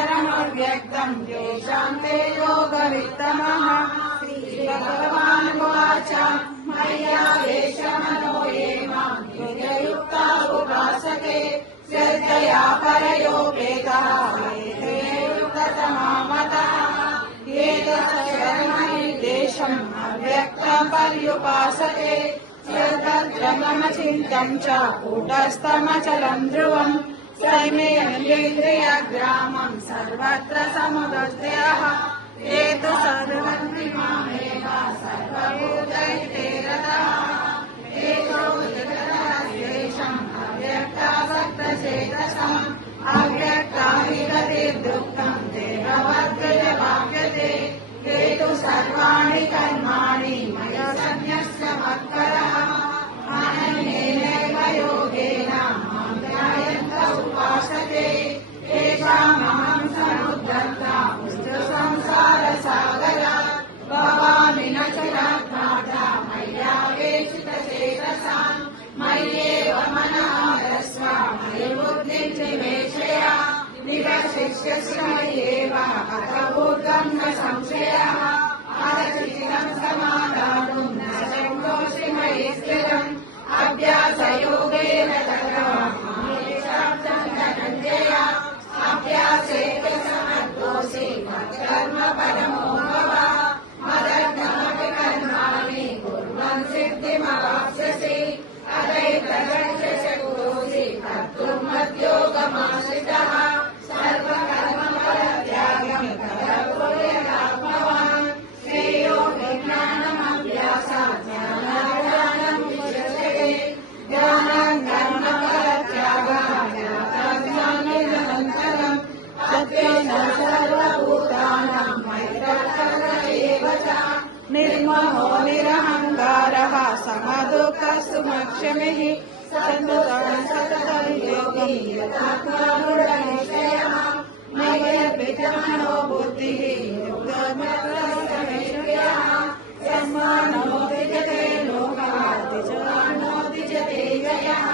अक्षरमव्यक्तं तेषां ते योगवित्तमः। श्रीभगवानुवाच मय्यावेशमनो ये मां युक्ता उपासते श्रद्धया परयोपेतः ते युक्ततमा मतः। ये तत्सर्वनिर्देशम् अव्यक्तपर्युपासते श्रद्धत्रमचिन्तं च कूटस्थमचलं ध्रुवम् सैमेन्द्रियग्रामं सर्वत्र समुदस्यः। ये तु सर्वन्ति मामेव सर्वभूतैते रतः। येषो विगतस्तेषाम् अव्यक्तासक्तचेतसाम् अव्यक्ता हि गतिर्दुःखं देववद्गजवाप्यते। ये तु सर्वाणि कर्माणि मया सन्न्यस्य मत्परः अनन्येनैव योगेन मां ध्यायन्त उपासते तेषामहं समुद्धर्ता संसारसागरात् भवामि न चिरात्माता मय्यावेशितचेतसाम्। मय्येव मनः रस्व मयि बुद्धिं निवेशय निवशिष्यसि मय्येव अथ भूतं न संशयः। अरचितं समादातुं न शक्नोषि मयि स्थिरम् अभ्यासयोगेन ततो मामेशाब्दं धनञ्जय। अभ्यासेन समर्थोऽसि मत्कर्म परमो भव। मदर्थमपि कर्माणि कुर्वन् सिद्धिमवाप्स्यसि तथैतदस्य शक्नोषि कर्तुं मद्योगमाश्रितः। सर्वकर्मफलत्यागं करोत्यदात्मवान् श्रेयो विज्ञानमभ्यासात् ज्ञानार्जनं विशस्यते। ज्ञानं कर्मफलत्यागः ज्ञानाज्ञानिरनन्तरं तत्तेन सर्वभूतानां मैत्रः एव च। निर्ममो निरहङ्कारः समदुःखः सुमक्षमिः सततं योगी यथात्मानुरनिश्चयः। मय्यर्पितमनो बुद्धिः युक्तमत्समेष्यः। सम्मानो द्विजते लोकः द्विजानो द्विजते व्ययः।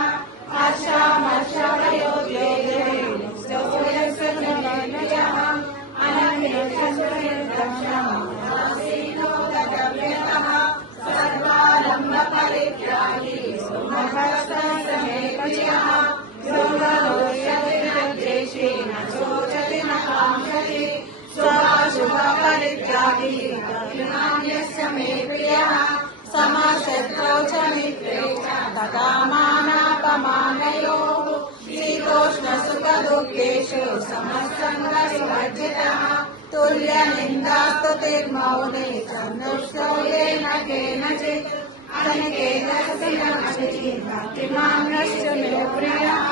हर्षामर्षभयोद्वेगे निःशोषस्य जनयः। अनन्यशस्त्रनिर्दक्षम् उदासीनो गतव्यतः। सर्वारम्भपरित्यागी सुमहस्तमेकशः। यो न रोष्यति न द्वेषति न शोचति न काङ्क्षति शुभाशुभपरित्यागी यस्य मे प्रियः। समशत्रौ च मित्रे च तथा मानापमानयोः। शीतोष्णसुखदुःखेषु समसङ्गविवर्जितः। तुल्यनिन्दास्तुतिर्मौने सन्तुष्टो येन केनचित्। अनिकेन भक्तिमानश्च मे प्रियः।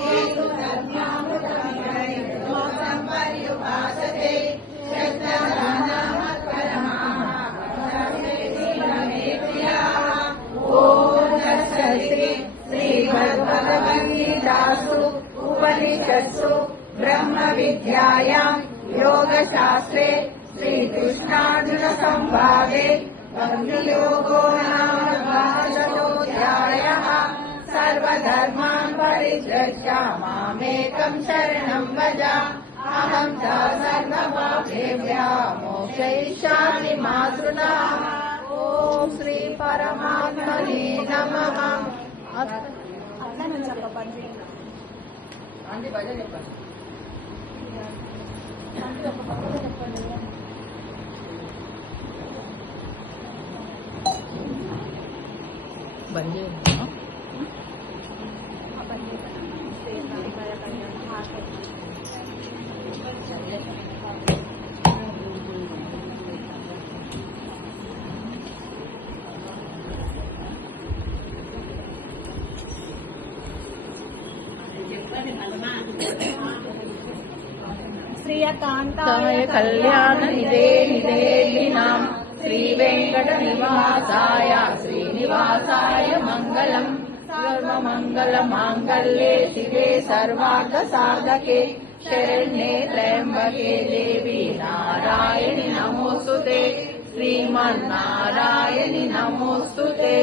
ये तु तज्ज्ञामृतमिदं पर्युपासते श्रद्धानामत्परमाः मे प्रियाः। ॐ तत्सदिति श्रीमद्भगवद्गीतासु उपनिषत्सु ब्रह्मविद्यायां योगशास्त्रे श्रीकृष्णार्जुनसंवादे योगो नाम द्वादशोऽध्यायः। सर्वधर्मान् परित्यज्य मामेकं शरणं व्रज अहं च सर्वपापेभ्यः मोक्षयिष्यामि मा शुचः। ॐ श्री परमात्मने नमः। बंदे श्रियकान्ताय कल्याणनिधेहिनाम् श्रीवेङ्कटनिवासाय श्रीनिवासाय मङ्गलम्। सर्वमङ्गलमाङ्गल्ये शिवे सर्वार्थसाधके शरण्ये त्र्यम्बके देवी नारायणि नमोऽस्तुते। श्रीमन्नारायणि नमोऽस्तुते।